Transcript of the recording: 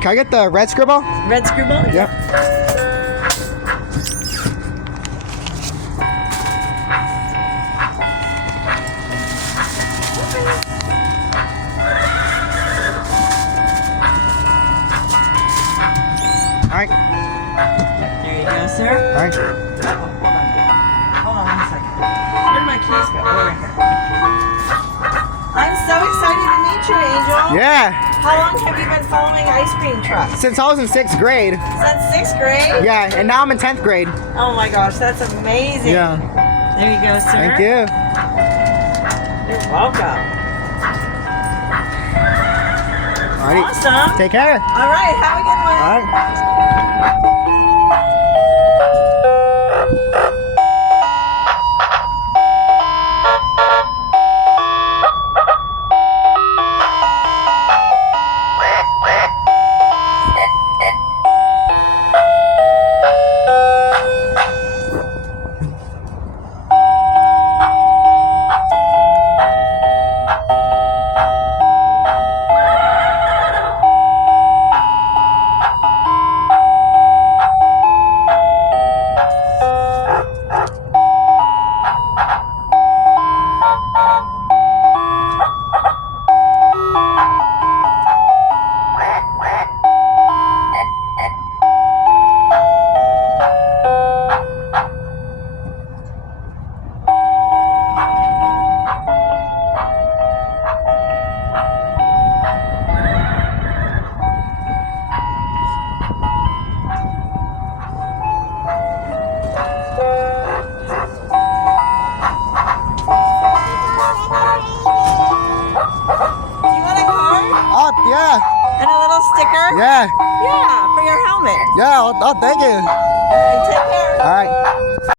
Can I get the red scribble? Red screwball? Yep. Alright. There you go, sir. Alright. Oh, hold on 1 second. Where did my keys go? Oh, right here. I'm so excited to meet you, Angel. Yeah. How long have you been following ice cream trucks? Since I was in 6th grade. Since 6th grade? Yeah, and now I'm in 10th grade. Oh my gosh, that's amazing. Yeah. There you go, sir. Thank you. You're welcome. Alrighty. Awesome. Take care. All right, have a good one. Alright. Do you want a card Oh, yeah. and a little sticker? Yeah. Yeah, for your helmet. Yeah. Oh, thank you.